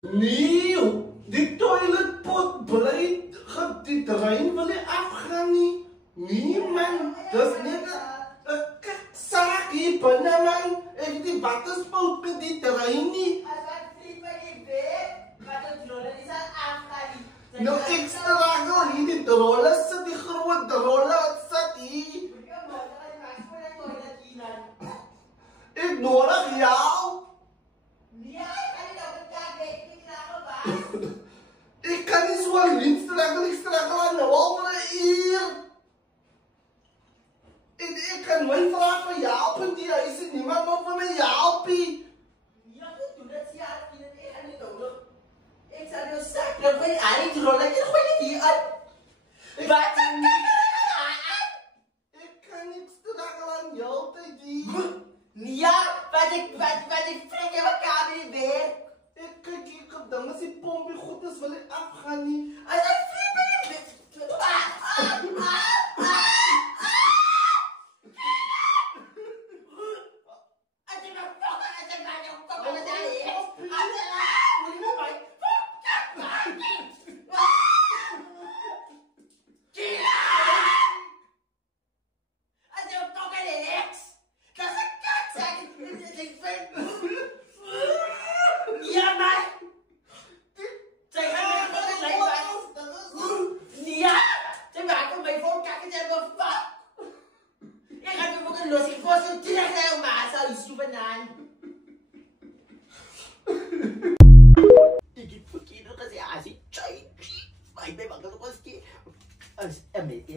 Nee, die toiletpot bly die trein wil nie afgaan nie. Nee man, dis net 'n kaksaak hier binne man. Ek het die waterspout met die trein nie. As wat vriend by die bed, wat het rolle is al afgaan nie. Nou ek struggle hier, die drolle sit, die groot drolle sit hier. Ek nodig jou. Ik kan niet zo alleen struggelen, ik struggle aan de over een uur. Ik kan nooit vragen van jou, en die huis is niemand maar van mij helpen. Ja, goed, doe dat ja, ik heb niet nodig. Ik zal jou zeggen, dan gooi je aan die rollen, en gooi je die aan. Wat is dat? Ik kan niet struggelen aan jou, Teddy. Ja, wat ik vreemd in elkaar in die werk. Ik heb dan als die pompje goed is, wil ik afgaan niet. Als ik vriend ben je bed.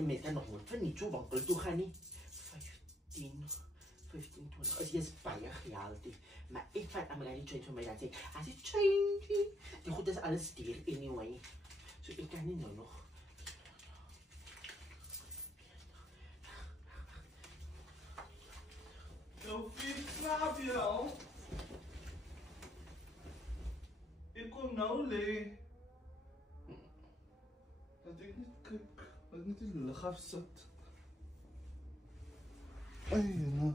Mens kan nog nooit van nie toe winkel toe gaan nie. 15, 20. As jy is baie geld het. Maar ek vat allemaal die change van my dat sê, as jy change, die goed is alles duur anyway. So ek kan nie nou nog. Eu fiz pra avião. E com não ler. Dat ik niet kijk. Dat ik niet in de lucht afzet. Ai, nou.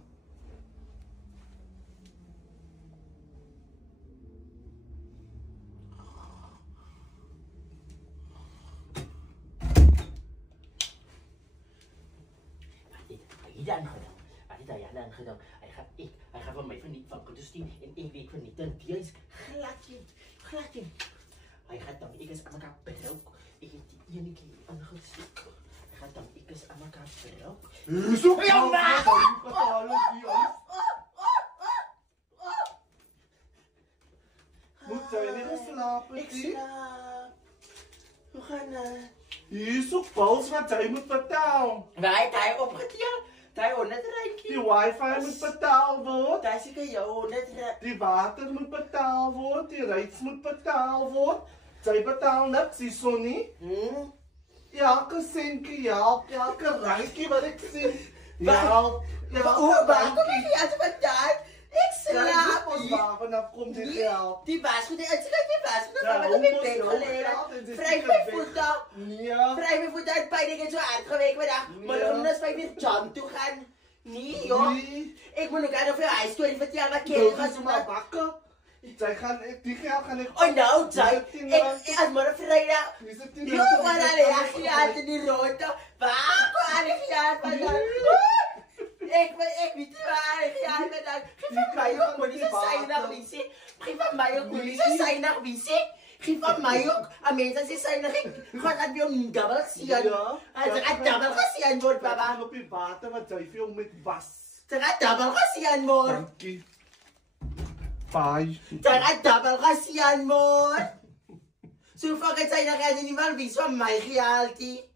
Dan gedaan. Wat het hy dan gedaan? Hy gaan van my van Kundus en ek weet van nie. Dan die is gladjie. Hy gaan dan, ek is aan mekaar broek. Ek het die ene keer aangesoek. Hy gaan dan, ek is aan mekaar broek. Zo kan Moet jy nie geslaap het nie? Ek slaap. Hoe gaan Hier is ook Pauls wat jy moet betaal. Waar het hy opgeteel? Hy 100 randjie. Die wifi moet betaal word. Daar seker jou 100 rand. Die water moet betaal word. Die reis moet betaal word. Jy betaal niks hierso nie. Elke centkie help, elke randjie wat ek sê. Help. Waarom kom jy as wat daar? Ek slaap. Vanaf kom dit help. Die wasgoed, ek sê die wasgoed, maar wat het bed gelê? Vry my voete. Nee. Vry my voete uit pyn, ek het so hard gewerk vandag. Maar dan is my weer jam toe gaan. Nee, joh. Ek moet nog aan of jy huis toe vertel wat jy gaan so maar bakke. Jy gaan die geld gaan ek. Oh nou, ek as môre Vrydag. Dis dit. Jo, maar al die die rote. Waar gaan ek hier vandag? Ik weet niet waar ik ga met dat. Geef van mij ook, moet niet zo zijn naar wie ze. Geef van mij ook, moet niet zo zijn naar wie ze. Geef van mij ook, aan mensen die zijn naar ik. Gewoon dat we een dubbel zien. Als er een dubbel gezien wordt, baba. Op je water, wat jij veel met was. Er een dubbel gezien wordt. Dankie. Bye. Er een dubbel gezien wordt. Zo vaak het zijn er niet van wie van mij gehaald.